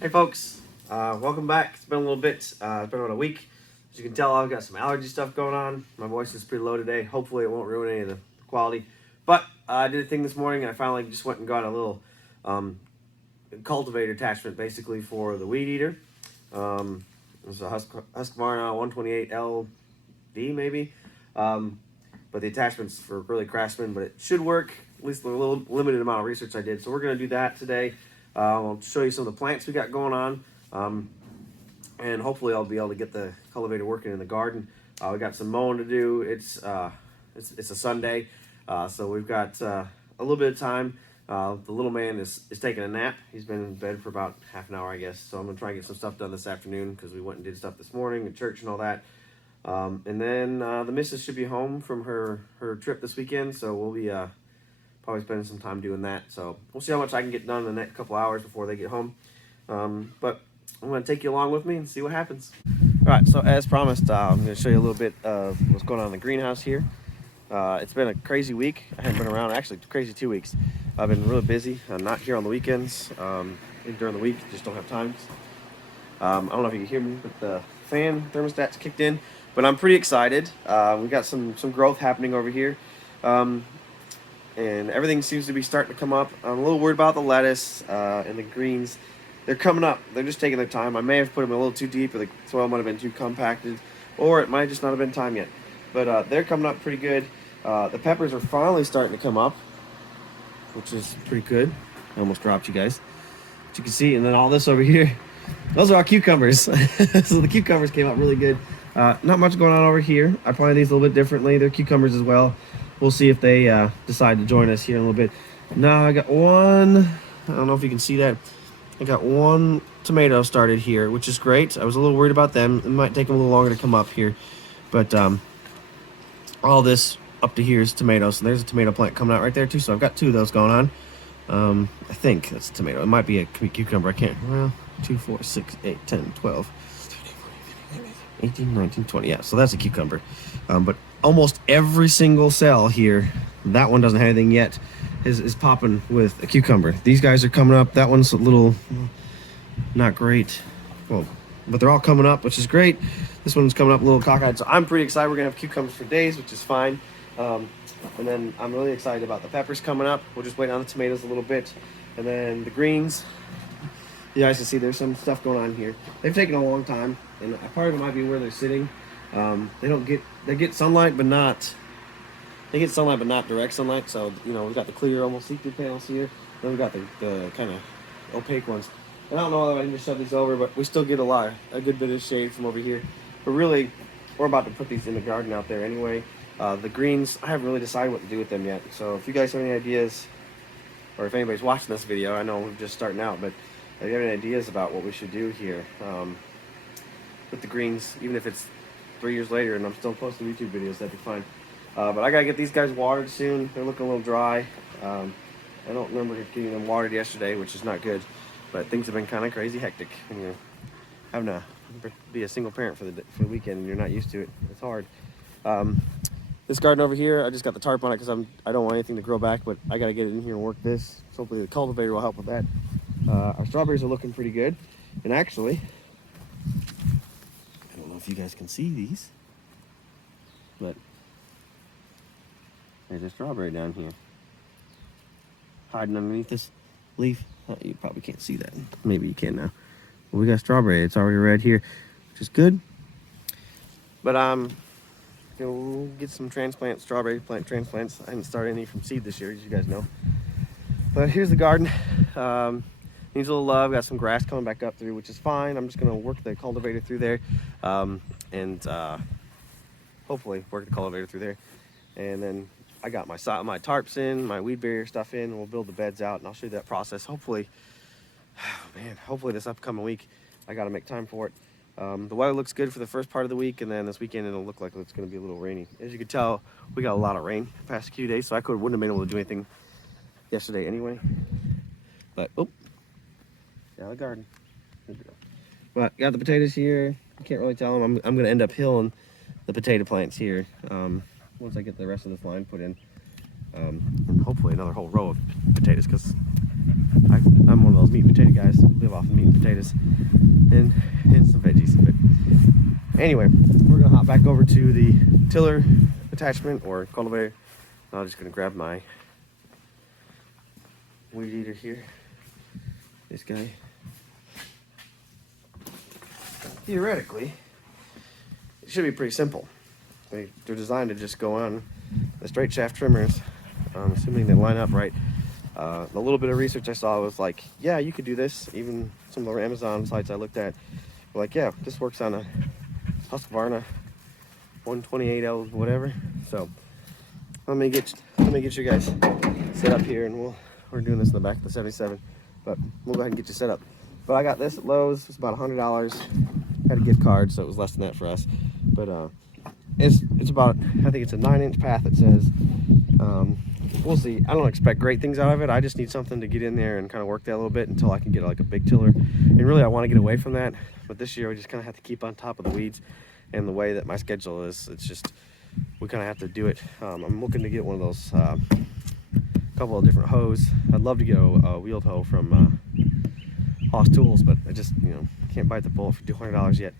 Hey folks, welcome back. It's been a little bit, it's been about a week. As you can tell, I've got some allergy stuff going on. My voice is pretty low today. Hopefully it won't ruin any of the quality. But I did a thing this morning and I finally just went and got a little cultivator attachment basically for the weed eater. It's a Husqvarna 128LD maybe. But the attachment's for really craftsmen, but it should work, at least a little limited amount of research I did. So we're going to do that today. I'll show you some of the plants we got going on, and hopefully I'll be able to get the cultivator working in the garden. We got some mowing to do. It's a Sunday, so we've got a little bit of time. The little man is taking a nap. He's been in bed for about half an hour, I guess. So I'm gonna try and get some stuff done this afternoon because we went and did stuff this morning at church and all that. And then the missus should be home from her trip this weekend, so we'll be probably spending some time doing that. So we'll see how much I can get done in the next couple hours before they get home. But I'm going to take you along with me and see what happens. All right, so as promised, I'm going to show you a little bit of what's going on in the greenhouse here. It's been a crazy week. I haven't been around, actually crazy 2 weeks. I've been really busy. I'm not here on the weekends. During the week, just don't have time. I don't know if you can hear me, but the fan thermostat's kicked in. But I'm pretty excited. We've got some growth happening over here. And everything seems to be starting to come up. I'm a little worried about the lettuce and the greens. They're coming up. They're just taking their time. I may have put them a little too deep, or the soil might have been too compacted, or it might just not have been time yet. But they're coming up pretty good. The peppers are finally starting to come up, which is pretty good. I almost dropped you guys. But you can see, and then all this over here, those are our cucumbers. So the cucumbers came up really good. Not much going on over here. I planted these a little bit differently. They're cucumbers as well. We'll see if they decide to join us here in a little bit. Now I got one, I don't know if you can see that. I got one tomato started here, which is great. I was a little worried about them. It might take them a little longer to come up here. But all this up to here is tomatoes. And there's a tomato plant coming out right there too. So I've got two of those going on. I think that's a tomato. It might be a cucumber. I can't. Well, 2, 4, 6, 8, 10, 12, 18, 19, 20. Yeah, so that's a cucumber. But almost every single cell here, that one doesn't have anything yet, is popping with a cucumber. These guys are coming up. That one's a little not great. Well, but they're all coming up, which is great. This one's coming up a little cockeyed. So I'm pretty excited. We're going to have cucumbers for days, which is fine. And then I'm really excited about the peppers coming up. We'll just wait on the tomatoes a little bit. And then the greens. You guys can see there's some stuff going on here. They've taken a long time, and part of it might be where they're sitting. They get sunlight, but not direct sunlight. So we've got the clear, almost see-through panels here. Then we've got the kind of opaque ones. And I don't know if I can just shove these over, but we still get a good bit of shade from over here. But really, we're about to put these in the garden out there anyway. The greens, I haven't really decided what to do with them yet. So if you guys have any ideas, or if anybody's watching this video, I know we're just starting out, but if you have any ideas about what we should do here with the greens, even if it's 3 years later and I'm still posting YouTube videos, that'd be fine. But I gotta get these guys watered soon. They're looking a little dry. I don't remember getting them watered yesterday, which is not good. But things have been kind of crazy hectic when you're having to be a single parent for the weekend and you're not used to it. It's hard. This garden over here, I just got the tarp on it because I don't want anything to grow back, but I gotta get it in here and work this. So hopefully the cultivator will help with that. Our strawberries are looking pretty good, and actually, I don't know if you guys can see these, but there's a strawberry down here hiding underneath this leaf. Oh, you probably can't see that. Maybe you can now. Well, we got strawberry. It's already red here, which is good. But we'll get some strawberry plant transplants. I haven't started any from seed this year, as you guys know. But here's the garden. Needs a little love. Got some grass coming back up through, which is fine. I'm just going to work the cultivator through there, and hopefully work the cultivator through there. And then I got my tarps in, my weed barrier stuff in, and we'll build the beds out, and I'll show you that process. Hopefully, hopefully this upcoming week, I got to make time for it. The weather looks good for the first part of the week, and then this weekend it'll look like it's going to be a little rainy. As you can tell, we got a lot of rain the past few days, so I wouldn't have been able to do anything yesterday anyway. But down the garden. But got the potatoes here. You can't really tell them. I'm going to end up hilling the potato plants here once I get the rest of this line put in, and hopefully another whole row of potatoes, because I'm one of those meat and potato guys who live off of meat and potatoes and some veggies. But anyway, we're gonna hop back over to the tiller attachment or cultivator. I'm just gonna grab my weed eater here. This guy. Theoretically, it should be pretty simple. They're designed to just go on the straight shaft trimmers, assuming they line up right. The little bit of research I saw was like, yeah, you could do this. Even some of the Amazon sites I looked at were like, yeah, this works on a Husqvarna 128L whatever. So let me get you guys set up here, and we're doing this in the back of the 77, but we'll go ahead and get you set up. But I got this at Lowe's. It's about $100. Had a gift card, so it was less than that for us. But it's about, I think it's a 9-inch path. It says. We'll see. I don't expect great things out of it. I just need something to get in there and kind of work that a little bit until I can get like a big tiller. And really, I want to get away from that. But this year, we just kind of have to keep on top of the weeds. And the way that my schedule is, it's just, we kind of have to do it. I'm looking to get one of those, couple of different hoes. I'd love to get a wheeled hoe from Hoss Tools, but I just, can't bite the bullet for $200 yet.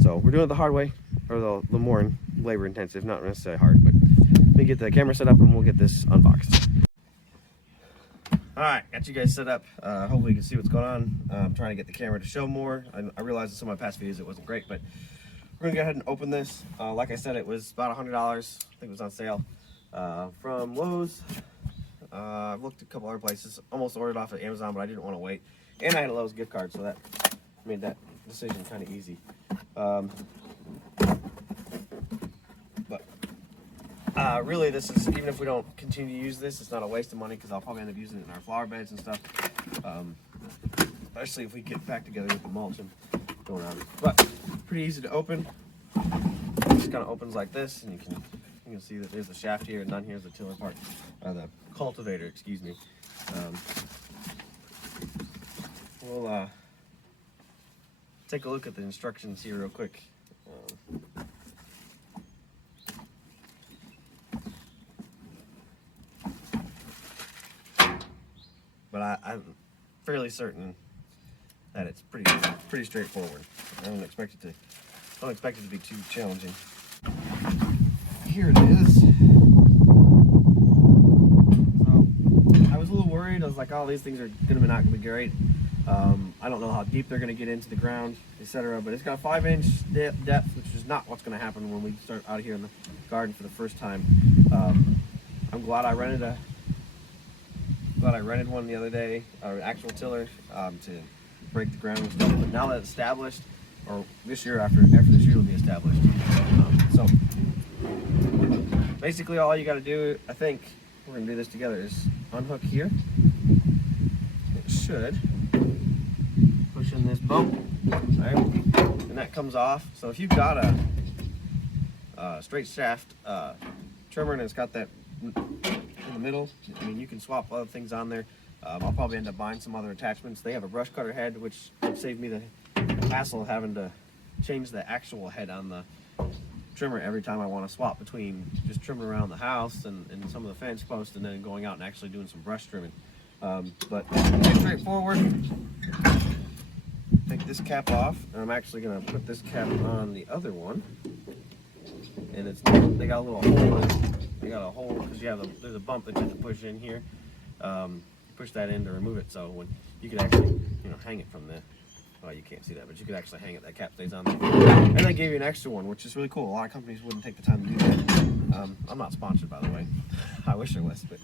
So we're doing it the hard way, or the more labor intensive, not necessarily hard, but let me get the camera set up and we'll get this unboxed. All right, got you guys set up. Hopefully you can see what's going on. I'm trying to get the camera to show more. I realized in some of my past videos it wasn't great, but we're gonna go ahead and open this. Like I said, it was about $100. I think it was on sale from Lowe's. I've looked at a couple other places, almost ordered off of Amazon, but I didn't want to wait. And I had a Lowe's gift card, so that made that decision kind of easy. Really, this is, even if we don't continue to use this, it's not a waste of money because I'll probably end up using it in our flower beds and stuff. Especially if we get back together with the mulch and going on. But pretty easy to open. It just kind of opens like this, and you can see that there's the shaft here, and down here's the tiller part, the cultivator, excuse me. We'll take a look at the instructions here real quick. But I'm fairly certain that it's pretty straightforward. I don't expect it to be too challenging. Here it is. So I was a little worried. I was like, oh, these things are not gonna be great. I don't know how deep they're gonna get into the ground, etc. But it's got a 5-inch depth, which is not what's gonna happen when we start out here in the garden for the first time. I'm glad I rented one the other day, an actual tiller, to break the ground and stuff. But now that it's established, or this year after this year will be established. So basically, all you got to do, I think we're gonna do this together, is unhook here. It should push in this bolt, right? And that comes off. So if you've got a straight shaft trimmer and it's got that in the middle, I mean, you can swap other things on there. I'll probably end up buying some other attachments. They have a brush cutter head, which would save me the hassle of having to change the actual head on the trimmer every time I want to swap between just trimming around the house and some of the fence posts, and then going out and actually doing some brush trimming. But pretty straightforward. Take this cap off, and I'm actually going to put this cap on the other one. And they got a little hole. They got a hole because there's a bump that you have to push in here. Push that in to remove it, so when you could actually hang it from there. Well, you can't see that, but you could actually hang it. That cap stays on there. And they gave you an extra one, which is really cool. A lot of companies wouldn't take the time to do that. I'm not sponsored, by the way. I wish I was, but.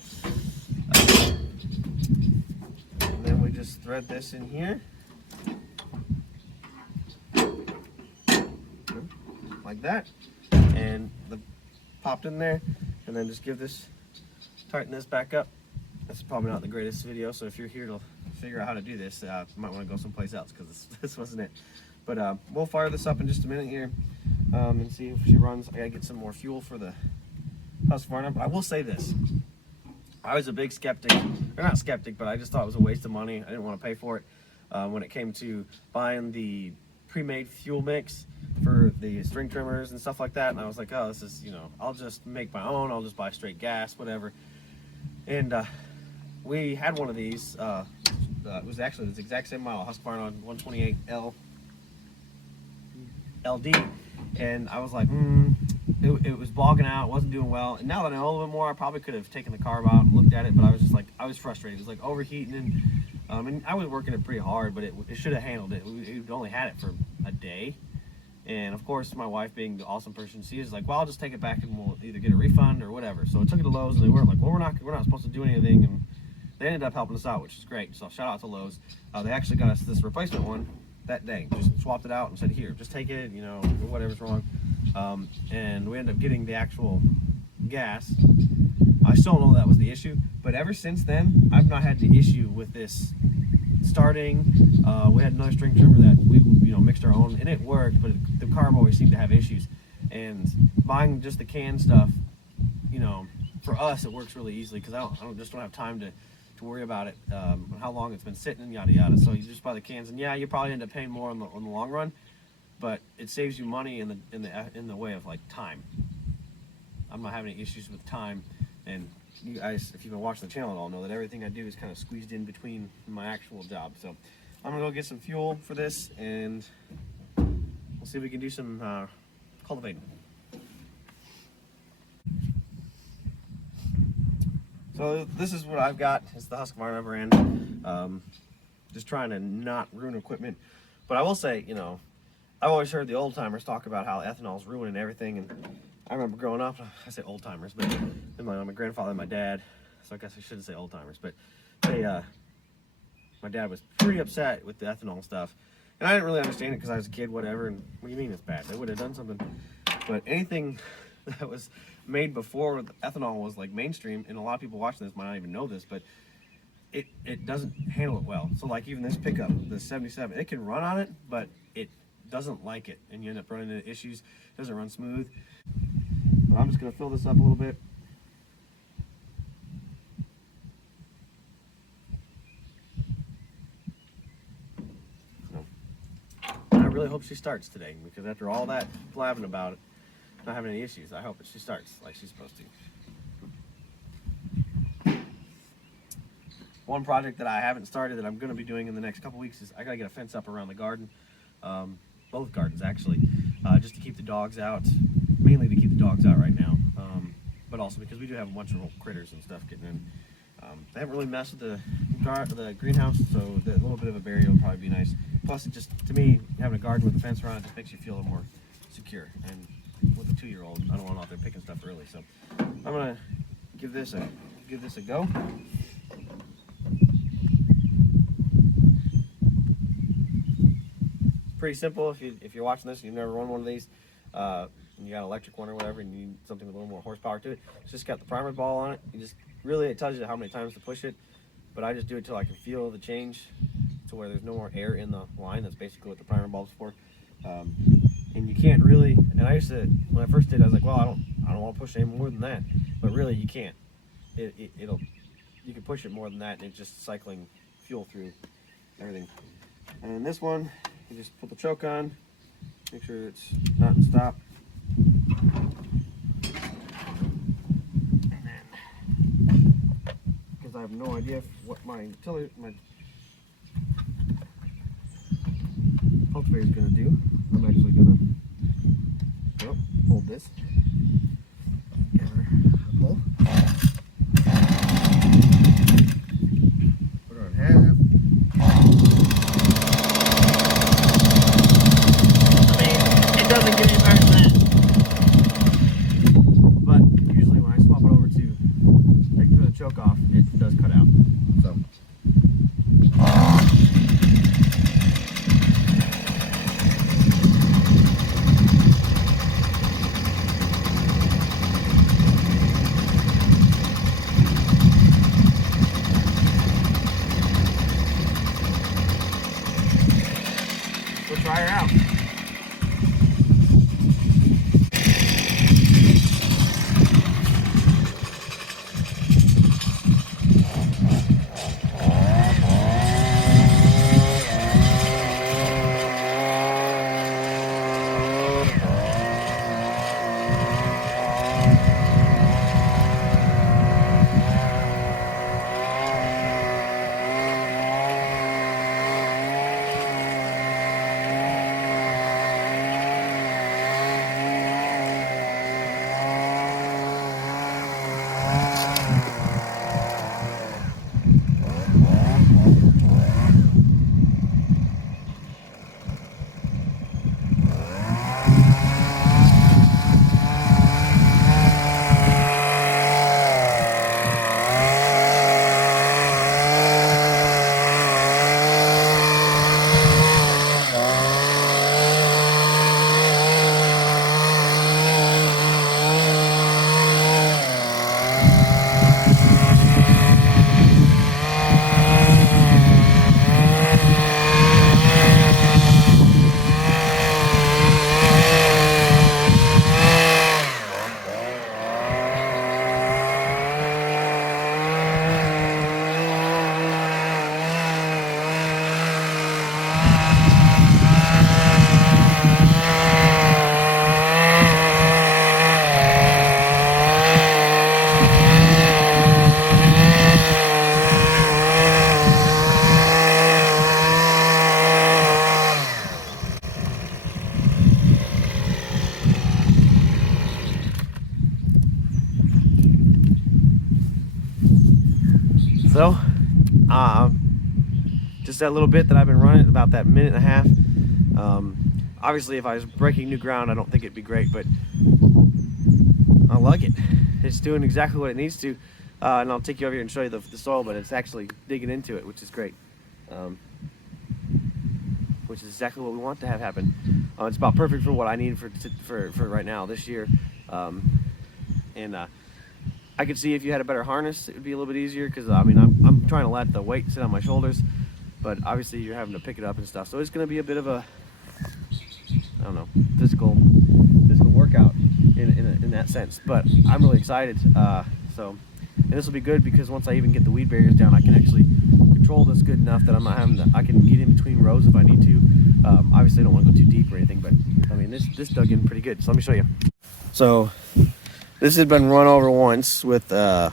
And then we just thread this in here. Like that. And popped in there. And then just tighten this back up. This is probably not the greatest video, so if you're here to figure out how to do this, you might want to go someplace else because this wasn't it. But we'll fire this up in just a minute here and see if she runs. I gotta get some more fuel for the Husqvarna. But I will say this: I was a big skeptic, or not skeptic, but I just thought it was a waste of money. I didn't want to pay for it when it came to buying the pre-made fuel mix for the string trimmers and stuff like that. And I was like, oh, this is, I'll just make my own. I'll just buy straight gas, whatever. And we had one of these it was actually the exact same model, Husqvarna 128 LD, and I was like, it was bogging out, wasn't doing well. And now that I know a little bit more, I probably could have taken the carb out and looked at it, but I was just like, I was frustrated. It was like overheating, and I was working it pretty hard, but it should have handled it. It only had it for a day. And of course, my wife, being the awesome person she is, like, well, I'll just take it back and we'll either get a refund or whatever. So I took it to Lowe's, and they weren't like, well, we're not supposed to do anything, and they ended up helping us out, which is great. So shout out to Lowe's. They actually got us this replacement one that day. Just swapped it out and said, here, just take it, you know, whatever's wrong. And we ended up getting the actual gas. I still don't know that was the issue, but ever since then, I've not had the issue with this starting. We had another string trimmer that we mixed our own, and it worked, but the carb always seemed to have issues. And buying just the canned stuff, for us it works really easily, because I don't have time to worry about it, how long it's been sitting and yada yada. So you just buy the cans, and yeah, you probably end up paying more on the long run, but it saves you money in the way of like time. I'm not having any issues with time, and you guys, if you've been watching the channel at all, know that everything I do is kind of squeezed in between my actual job. So I'm gonna go get some fuel for this, and we'll see if we can do some cultivating. So this is what I've got. It's the Husqvarna brand. Just trying to not ruin equipment. But I will say, I've always heard the old timers talk about how ethanol is ruining everything. And I remember growing up, I say old timers, but my grandfather and my dad, so I guess I shouldn't say old timers, but my dad was pretty upset with the ethanol stuff. And I didn't really understand it because I was a kid, whatever. And what do you mean it's bad? They would have done something. But anything that was made before ethanol was like mainstream, and a lot of people watching this might not even know this, but it doesn't handle it well. So like even this pickup, the 77, it can run on it, but it doesn't like it, and you end up running into issues. It doesn't run smooth. But I'm just going to fill this up a little bit. And I really hope she starts today, because after all that blabbing about it, not having any issues, I hope that she starts like she's supposed to. One project that I haven't started that I'm going to be doing in the next couple weeks is I got to get a fence up around the garden, both gardens actually, just to keep the dogs out, mainly to keep the dogs out right now, but also because we do have a bunch of little critters and stuff getting in. They haven't really messed with the greenhouse, so the little bit of a barrier will probably be nice. Plus, it just, to me, having a garden with a fence around it just makes you feel a little more secure. And with a 2-year-old, I don't want out there picking stuff early. So I'm gonna give this a go. It's pretty simple. If you're watching this and you've never run one of these, and you got an electric one or whatever, and you need something with a little more horsepower to it, it's just got the primer ball on it. It tells you how many times to push it, but I just do it till I can feel the change, to where there's no more air in the line. That's basically what the primer bulb's for. And you can't really, and I used to, when I first did, I was like, well, I don't want to push any more than that, but really you can't. You can push it more than that, and it's just cycling fuel through everything. And then this one, you just put the choke on, make sure it's not in stop. And then, because I have no idea what my cultivator is going to do, I'm actually going to hold this. Give her a pull. Put her in half. I mean, it doesn't get any better than that. But usually when I swap it over to take the choke off, it does cut out. So. Try her out. just that little bit that I've been running, about that minute and a half. Obviously, if I was breaking new ground, I don't think it'd be great, but I like it. It's doing exactly what it needs to. And I'll take you over here and show you the soil, but it's actually digging into it, which is great. Which is exactly what we want to have happen. It's about perfect for what I need for right now this year. I could see if you had a better harness, it would be a little bit easier, because I mean I'm trying to let the weight sit on my shoulders, but obviously you're having to pick it up and stuff. So it's going to be a bit of a, I don't know, physical workout in that sense. But I'm really excited. And this will be good because once I even get the weed barriers down, I can actually control this good enough that I'm not having to, I can get in between rows if I need to. Obviously I don't want to go too deep or anything, but I mean this dug in pretty good. So let me show you. So this has been run over once with the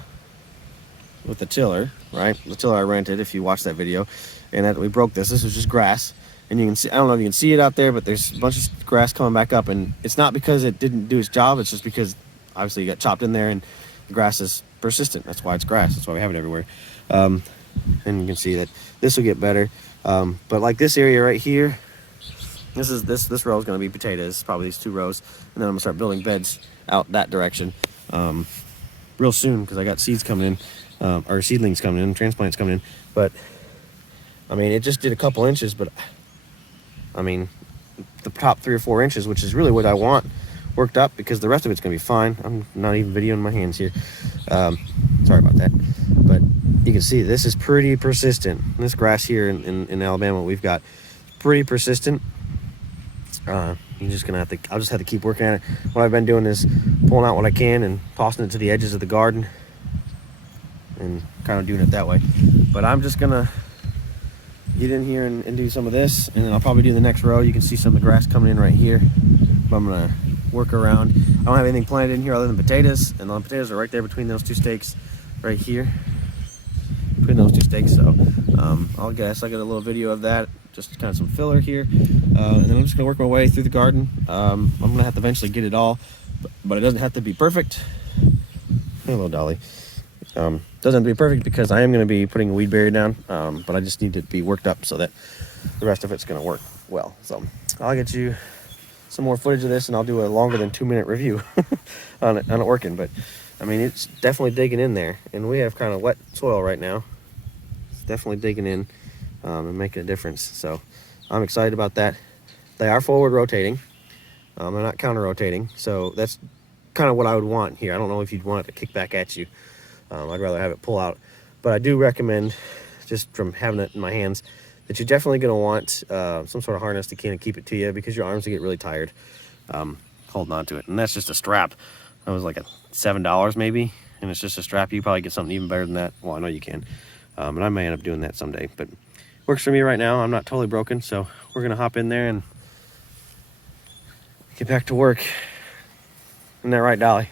tiller, right? The tiller I rented, if you watched that video, and we broke this. This was just grass, and you can see, I don't know if you can see it out there, but there's a bunch of grass coming back up, and it's not because it didn't do its job. It's just because obviously it got chopped in there, and the grass is persistent. That's why it's grass. That's why we have it everywhere. And you can see that this will get better. But like this area right here, this row is going to be potatoes, probably these 2 rows, and then I'm gonna start building beds out that direction real soon, because I got seeds coming in, or seedlings coming in, transplants coming in. But I mean, it just did a couple inches, but I mean the top 3 or 4 inches, which is really what I want, worked up, because the rest of it's gonna be fine. I'm not even videoing my hands here. Sorry about that. But you can see this is pretty persistent. This grass here in Alabama we've got pretty persistent. You're just gonna have to, I'll just have to keep working at it. What I've been doing is pulling out what I can and tossing it to the edges of the garden and kind of doing it that way. But I'm just gonna get in here and do some of this, and then I'll probably do the next row. You can see some of the grass coming in right here, but I'm gonna work around. I don't have anything planted in here other than potatoes, and the potatoes are right there between those 2 stakes right here, between those 2 stakes. So I'll get a little video of that, just kind of some filler here, and then I'm just gonna work my way through the garden. I'm gonna have to eventually get it all, but it doesn't have to be perfect. Hello, Dolly. Doesn't have to be perfect, because I am going to be putting a weed barrier down, but I just need it to be worked up so that the rest of it's going to work well. So I'll get you some more footage of this, and I'll do a longer than 2-minute review on it working. But I mean, it's definitely digging in there, and we have kind of wet soil right now. It's definitely digging in and making a difference. So I'm excited about that. They are forward rotating. They're not counter rotating, so that's kind of what I would want here. I don't know if you'd want it to kick back at you. I'd rather have it pull out, but I do recommend, just from having it in my hands, that you're definitely going to want some sort of harness to kind of keep it to you, because your arms will get really tired holding on to it. And that's just a strap. That was like $7 maybe, and it's just a strap. You probably get something even better than that. Well, I know you can, and I may end up doing that someday, but works for me right now. I'm not totally broken, so we're going to hop in there and get back to work. Isn't that right, Dolly?